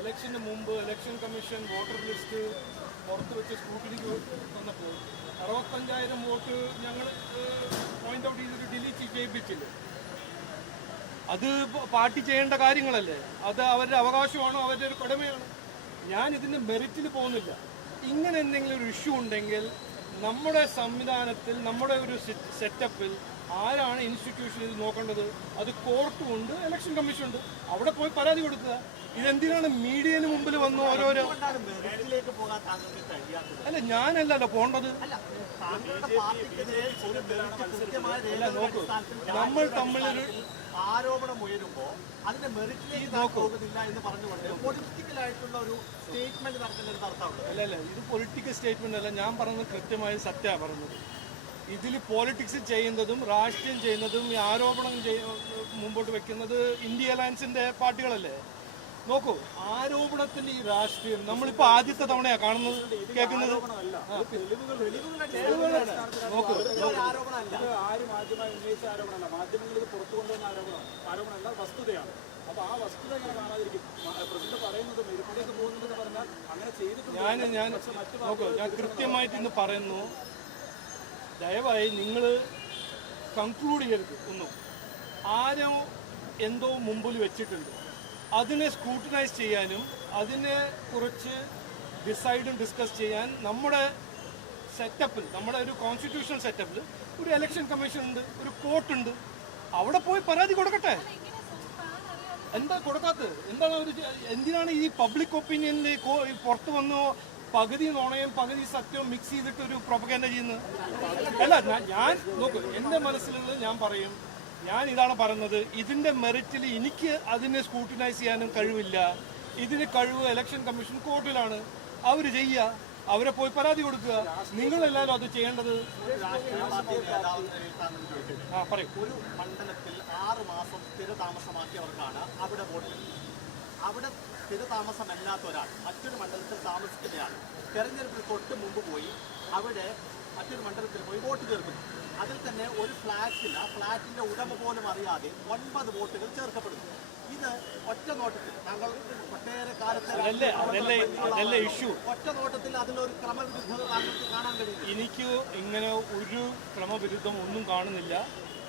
ഇലക്ഷന് മുമ്പ് election commission voter list പുറത്ത് വെച്ച് സ്കൂട്ടിലേക്ക് വന്നപ്പോൾ അറുപത്തഞ്ചായിരം വോട്ട് ഞങ്ങൾ പോയിന്റ് ഔട്ട് ചെയ്തിട്ട് ഡിലീറ്റ് ചെയ്യിപ്പിച്ചില്ല? അത് പാർട്ടി ചെയ്യേണ്ട കാര്യങ്ങളല്ലേ? അത് അവരുടെ അവകാശമാണോ? അവരുടെ ഒരു കടമയാണ്? ഞാൻ ഇതിന്റെ മെറിറ്റിൽ പോകുന്നില്ല. ഇങ്ങനെ എന്തെങ്കിലും ഒരു ഇഷ്യൂ ഉണ്ടെങ്കിൽ നമ്മുടെ സംവിധാനത്തിൽ നമ്മുടെ ഒരു സെറ്റപ്പിൽ ആരാണ് ഇൻസ്റ്റിറ്റ്യൂഷൻ ഇത് നോക്കേണ്ടത്? അത് കോർട്ടും ഉണ്ട് ഇലക്ഷൻ കമ്മീഷൻ ഉണ്ട്. അവിടെ പോയി പരാതി കൊടുക്കുക. ഇതെന്തിനാണ് മീഡിയന് മുമ്പിൽ വന്ന് ഓരോരോ അല്ല ഞാനല്ലല്ലോ പോണ്ടത് അല്ല നോക്കൂ. നമ്മൾ തമ്മിലൊരു ആരോപണം ഉയരുമ്പോ അതിന്റെ മെറിറ്റിലേക്ക് നോക്കുന്നില്ല എന്ന് പറഞ്ഞുകൊണ്ട് പൊളിറ്റിക്കൽ ആയിട്ടുള്ള ഒരു സ്റ്റേറ്റ്മെന്റ് നടത്തുന്ന ഒരു അർത്ഥമുണ്ട് അല്ല അല്ല ഇത് പൊളിറ്റിക്കൽ സ്റ്റേറ്റ്മെന്റ് അല്ല. ഞാൻ പറഞ്ഞത് കൃത്യമായി സത്യമാണ് പറഞ്ഞത്. ഇതിൽ പോളിറ്റിക്സ് ചെയ്യുന്നതും രാഷ്ട്രീയം ചെയ്യുന്നതും ഈ ആരോപണം മുമ്പോട്ട് വെക്കുന്നത് ഇന്ത്യ അലയൻസിന്റെ പാർട്ടികളല്ലേ? നോക്കൂ ആരോപണത്തിന്റെ ഈ രാഷ്ട്രീയം നമ്മളിപ്പോ ആദ്യത്തെ തവണയാ കാണുന്നത് കേൾക്കുന്നത്. നോക്കൂ. ഞാൻ ഞാൻ നോക്കൂ ഞാൻ കൃത്യമായിട്ട് ഇന്ന് പറയുന്നു. ദയവായി നിങ്ങൾ കൺക്ലൂഡ് ചെയ്യരുത് ഒന്നും. ആരോ എന്തോ മുമ്പിൽ വെച്ചിട്ടുണ്ട്. അതിനെ സ്ക്രൂട്ടനൈസ് ചെയ്യാനും അതിനെ കുറിച്ച് ഡിസൈഡും ഡിസ്കസ് ചെയ്യാൻ നമ്മുടെ സെറ്റപ്പിൽ നമ്മുടെ ഒരു കോൺസ്റ്റിറ്റ്യൂഷണൽ സെറ്റപ്പിൽ ഒരു ഇലക്ഷൻ കമ്മീഷൻ ഉണ്ട് ഒരു കോർട്ടുണ്ട് അവിടെ പോയി പരാതി കൊടുക്കട്ടെ. എന്താ കൊടുക്കാത്തത്? എന്താണ് അവർ എന്തിനാണ് ഈ പബ്ലിക് ഒപ്പീനിയനിൽ പുറത്ത് വന്നു പകുതി നോണയും പകുതി സത്യവും മിക്സ് ചെയ്തിട്ട് ഒരു പ്രൊപ്പഗൻഡ ചെയ്യുന്നത് അല്ല ഞാൻ- നോക്കൂ എന്റെ മനസ്സിലുള്ളത് ഞാൻ പറയും ഞാൻ ഇതാണ് പറയുന്നത് ഇതിന്റെ മെറിറ്റിൽ എനിക്ക് അതിനെ സ്കൂട്ടിനൈസ് ചെയ്യാനും കഴിവില്ല. ഇതിന് കഴിവ് ഇലക്ഷൻ കമ്മീഷൻ കോർട്ടിലാണ് അവർ ചെയ്യുക അവരെ പോയി പരാതി കൊടുക്കുക. നിങ്ങളെല്ലാവരും അത് ചെയ്യേണ്ടത്? ഒരു മണ്ഡലത്തിൽ ആറ് മാസം സ്ഥിരതാമസമാക്കിയവർക്കാണ് അവിടെ വോട്ട്. അവിടെ സ്ഥിരതാമസമല്ലാത്ത ഒരാൾ മറ്റൊരു മണ്ഡലത്തിൽ താമസിക്കുന്നയാൾ തെരഞ്ഞെടുപ്പിൽ തൊട്ട് മുമ്പ് പോയി അവിടെ മറ്റൊരു മണ്ഡലത്തിൽ പോയി വോട്ട് ചേർക്കുന്നു. അതിൽ തന്നെ ഒരു ഫ്ലാറ്റിൽ ആ ഫ്ലാറ്റിന്റെ ഉടമ പോലും അറിയാതെ ഒൻപത് വോട്ടുകൾ ചേർക്കപ്പെടുന്നു. ഇത് ഒറ്റ നോട്ടത്തിൽ താങ്കൾ ഒട്ടേറെ കാലത്തെ ഇഷ്യൂ? ഒറ്റ നോട്ടത്തിൽ അതിലൊരു ക്രമവിരുദ്ധത താങ്കൾക്ക് കാണാൻ കഴിയും എനിക്ക് ഇങ്ങനെ ഒരു ക്രമവിരുദ്ധം ഒന്നും കാണുന്നില്ല.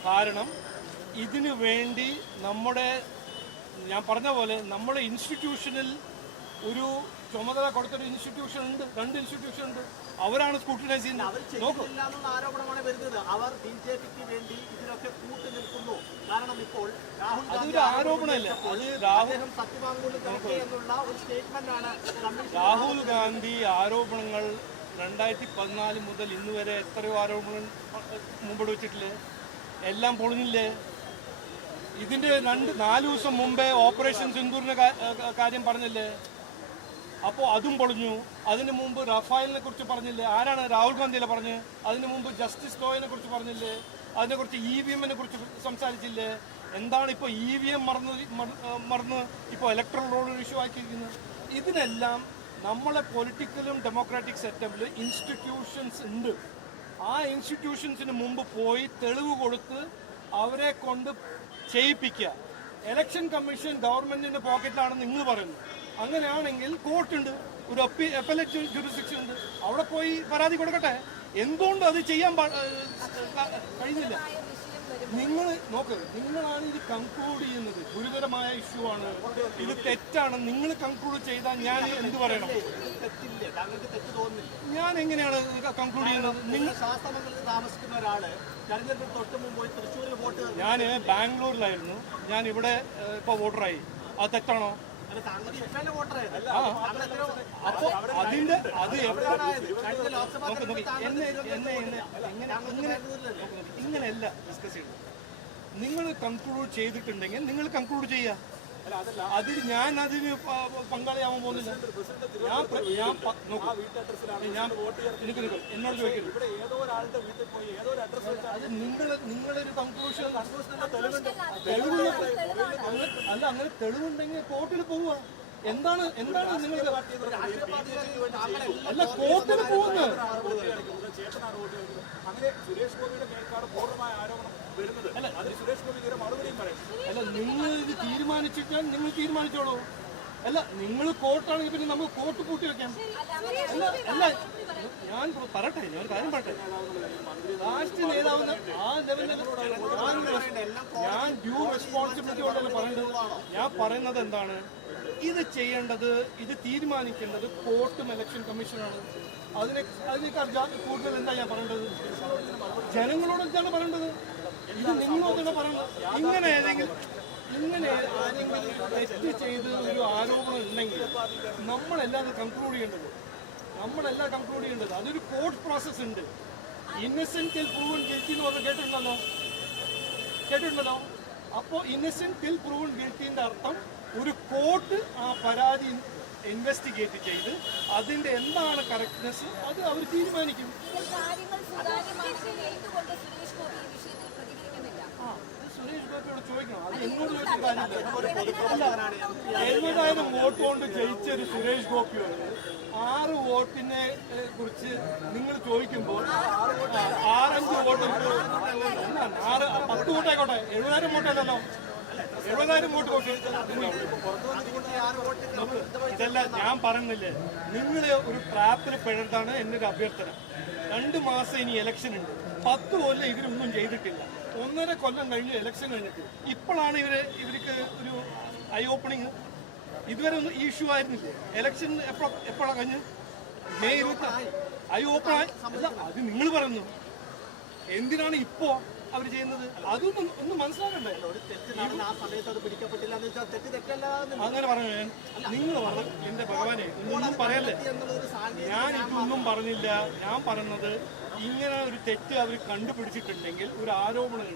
കാരണം ഇതിനു വേണ്ടി നമ്മുടെ ഞാൻ പറഞ്ഞ പോലെ നമ്മൾ ഇൻസ്റ്റിറ്റ്യൂഷനിൽ ഒരു ചുമതല കൊടുത്തൊരു ഇൻസ്റ്റിറ്റ്യൂഷൻ ഉണ്ട് രണ്ട് ഇൻസ്റ്റിറ്റ്യൂഷൻ ഉണ്ട്. അവരാണ് സ്കൂട്ടിനൈസ് ചെയ്യുന്നത്. ആരോപണമാണ് വരുന്നത്. അവർ ബി ജെ പിക്ക് വേണ്ടി ഇതിനൊക്കെ കൂട്ടു നിൽക്കുന്നു. കാരണം ഇപ്പോൾ രാഹുൽ ഗാന്ധി അതൊരു ആരോപണമല്ല. അത് രാഹുൽ എന്നുള്ള ഒരു സ്റ്റേറ്റ്മെന്റ് ആണ് രാഹുൽ ഗാന്ധി ആരോപണങ്ങൾ രണ്ടായിരത്തി പതിനാല് മുതൽ ഇന്ന് വരെ എത്രയോ ആരോപണം മുമ്പോട്ട് വെച്ചിട്ടില്ലേ? എല്ലാം പൊളിഞ്ഞില്ലേ? ഇതിന്റെ രണ്ട് നാല് ദിവസം മുമ്പേ ഓപ്പറേഷൻ സിന്ദൂറിന്റെ കാര്യം പറഞ്ഞില്ലേ? അപ്പോ അതും പൊളിഞ്ഞു. അതിന് മുമ്പ് റഫാലിനെ കുറിച്ച് പറഞ്ഞില്ലേ? ആരാണ് രാഹുൽ ഗാന്ധിയിലെ പറഞ്ഞ്? അതിന് മുമ്പ് ജസ്റ്റിസ് ലോയിനെ കുറിച്ച് പറഞ്ഞില്ലേ? അതിനെക്കുറിച്ച് ഇ വി എമ്മിനെ കുറിച്ച് സംസാരിച്ചില്ലേ? എന്താണ് ഇപ്പോൾ ഇ വി എം മറന്ന് മറന്ന് ഇപ്പോൾ ഇലക്ട്രൽ റോൾ ഇഷ്യൂ ആക്കിയിരിക്കുന്നത്? ഇതിനെല്ലാം നമ്മളെ പൊളിറ്റിക്കലും ഡെമോക്രാറ്റിക് സെറ്റപ്പിൽ ഇൻസ്റ്റിറ്റ്യൂഷൻസ് ഉണ്ട്. ആ ഇൻസ്റ്റിറ്റ്യൂഷൻസിന് മുമ്പ് പോയി തെളിവ് കൊടുത്ത് അവരെ കൊണ്ട് ചെയ്യിപ്പിക്കുക. ഇലക്ഷൻ കമ്മീഷൻ ഗവൺമെന്റിന്റെ പോക്കറ്റിലാണെന്ന് നിങ്ങൾ പറയുന്നു. അങ്ങനെയാണെങ്കിൽ കോർട്ടുണ്ട്. ഒരു അപ്പലേറ്റ് ജുറിസ്ഡിക്ഷൻ ഉണ്ട്. അവിടെ പോയി പരാതി കൊടുക്കട്ടെ? എന്തുകൊണ്ട് അത് ചെയ്യാൻ കഴിയുന്നില്ല നിങ്ങൾ നോക്ക് നിങ്ങളാണ് ഇത് കൺക്ലൂഡ് ചെയ്യുന്നത്. ഗുരുതരമായ ഇഷ്യൂ ആണ്. ഇത് തെറ്റാണ്. നിങ്ങൾ കൺക്ലൂഡ് ചെയ്താൽ ഞാൻ എന്ത് പറയണം? ഞാൻ എങ്ങനെയാണ് കൺക്ലൂഡ് ചെയ്യുന്നത്? നിങ്ങൾ ശാസ്ത്രമംഗലത്തിൽ താമസിക്കുന്ന ഒരാൾ തെരഞ്ഞെടുപ്പിൽ തൊട്ട് മുമ്പ് പോയി തൃശ്ശൂരിൽ വോട്ട് ഞാൻ ബാംഗ്ലൂരിലായിരുന്നു. ഞാൻ ഇവിടെ ഇപ്പോൾ ഇപ്പൊ വോട്ടറായി. അത് തെറ്റാണോ? അതിന്റെ അത് ഇങ്ങനെയല്ല ഡിസ്കസ് ചെയ്തത് നിങ്ങൾ കൺക്ലൂഡ് ചെയ്തിട്ടുണ്ടെങ്കിൽ നിങ്ങൾ കൺക്ലൂഡ് ചെയ്യുക അതിൽ ഞാൻ അതിന് പങ്കാളിയാവാൻ പോകുന്നില്ല. ഞാൻ ഞാൻ പ- ഞാൻ വോട്ട് നിൽക്ക് എന്നോട് ചോദിക്കരുത്. ഇവിടെ ഏതോ ഒരാളുടെ വീട്ടിൽ പോയി ഏതോ ഒരു അഡ്രസ് വെച്ചാൽ അത് നിങ്ങൾ നിങ്ങളൊരു കൺക്ലൂഷൻ തെളിവുണ്ട്. അല്ല അങ്ങനെ തെളിവുണ്ടെങ്കിൽ കോർട്ടിൽ പോവുക. എന്താണ് എന്താണ് നിങ്ങൾക്ക്? അല്ല കോർട്ടിൽ പോകുന്നത്. അങ്ങനെ സുരേഷ് ഗോപിയുടെ മേൽക്കാട് പൂർണമായ ആരോപണം വരുന്നത്. അല്ല നിങ്ങൾ ഇത് തീരുമാനിച്ചിട്ടാൽ നിങ്ങൾ തീരുമാനിച്ചോളൂ. അല്ല നിങ്ങൾ കോർട്ടാണെങ്കിൽ പിന്നെ നമ്മൾ കോർട്ട് കൂട്ടി വെക്കാം. അല്ല അല്ല ഞാൻ പറട്ടെ പറയട്ടെ ഞാൻ ഒരു കാര്യം പറയട്ടെ. ലാസ്റ്റ് നേതാവുന്ന ആ ലെവലിൽ ഞാൻ ഞാൻ ഡ്യൂ റെസ്പോൺസിബിലിറ്റി കൊണ്ടല്ല പറയുന്നത് ഞാൻ പറയുന്നത് എന്താണ്? ഇത് ചെയ്യേണ്ടത് ഇത് തീരുമാനിക്കേണ്ടത് കോർട്ടും ഇലക്ഷൻ കമ്മീഷനാണ് അതിനെ അതിനേക്കാൾ കൂടുതൽ എന്താ ഞാൻ പറയേണ്ടത്? ജനങ്ങളോട് എന്താണ് പറയേണ്ടത്? ഇത് നിങ്ങളോട് തന്നെ പറയണം ഇങ്ങനെ ഏതെങ്കിലും ഇങ്ങനെ ആരെങ്കിലും തെറ്റ് ചെയ്ത് ഒരു ആരോപണം ഉണ്ടെങ്കിൽ നമ്മളെല്ലാം അത് കൺക്ലൂഡ് ചെയ്യേണ്ടത് നമ്മളെല്ലാം കൺക്ലൂഡ് ചെയ്യേണ്ടത് അതൊരു കോർട്ട് പ്രോസസ് ഉണ്ട്. ഇന്നസെന്റ് ടിൽ പ്രൂവൺ ഗിൽറ്റി എന്ന് പറഞ്ഞ് കേട്ടിട്ടുണ്ടല്ലോ? കേട്ടിട്ടുണ്ടല്ലോ? അപ്പോൾ ഇന്നസെന്റ് ടിൽ പ്രൂവൺ ഗിൽറ്റിന്റെ അർത്ഥം ഒരു കോർട്ട് ആ പരാതി ഇൻവെസ്റ്റിഗേറ്റ് ചെയ്ത് അതിന്റെ എന്താണ് കറക്റ്റ്നെസ് അത് അവർ തീരുമാനിക്കും ഇതിൽ കാര്യങ്ങൾ സുതാര്യമാണെങ്കിൽ എന്തുകൊണ്ട് സുരേഷ് ഗോപി ഈ വിഷയത്തിൽ പ്രതികരിക്കുന്നില്ല ആ, ഇത് സുരേഷ് ചോദിക്കണം അത് എഴുപതായിരം വോട്ട് കൊണ്ട് ജയിച്ച ഒരു സുരേഷ് ഗോപിയോട് ആറ് വോട്ടിനെ കുറിച്ച് നിങ്ങൾ ചോദിക്കുമ്പോൾ ആറഞ്ച് വോട്ട്? ആറ് പത്ത് വോട്ടായിക്കോട്ടെ. എഴുപതായിരം വോട്ടല്ലല്ലോ. എഴുപതായിരം വോട്ട് ഇതല്ല ഞാൻ പറയുന്നില്ലേ? നിങ്ങൾ ഒരു ട്രാപ്പിൽ പിഴർത്താണ് എന്നൊരു അഭ്യർത്ഥന. രണ്ട് മാസം ഇനി ഇലക്ഷൻ ഉണ്ട്. പത്ത് കൊല്ലം ഇതിനൊന്നും ചെയ്തിട്ടില്ല. ഒന്നര കൊല്ലം കഴിഞ്ഞ് ഇലക്ഷൻ കഴിഞ്ഞിട്ട് ഇപ്പോഴാണ് ഇവർ ഇവർക്ക് ഒരു ഐ ഓപ്പണിങ് ഇതുവരെ ഒന്നും ഇഷ്യൂ ആയിരുന്നില്ലേ. ഇലക്ഷൻ എപ്പോ എപ്പോഴാണ് കഴിഞ്ഞ്? മെയ് ഇരുപത്തി ഐ ഓപ്പൺ ആയി. അല്ല അത് നിങ്ങൾ പറയുന്നു. എന്തിനാണ് ഇപ്പോ അവർ ചെയ്യുന്നത്? അതൊന്നും ഒന്നും മനസ്സിലാക്കണ്ടേ. അങ്ങനെ പറഞ്ഞു നിങ്ങൾ പറഞ്ഞു എന്റെ ഭഗവാനെ ഒന്നും പറയല്ലേ? ഞാൻ ഇതൊന്നും പറഞ്ഞില്ല. ഞാൻ പറഞ്ഞത് ഇങ്ങനെ ഒരു തെറ്റ് അവർ കണ്ടുപിടിച്ചിട്ടുണ്ടെങ്കിൽ ഒരു ആരോപണം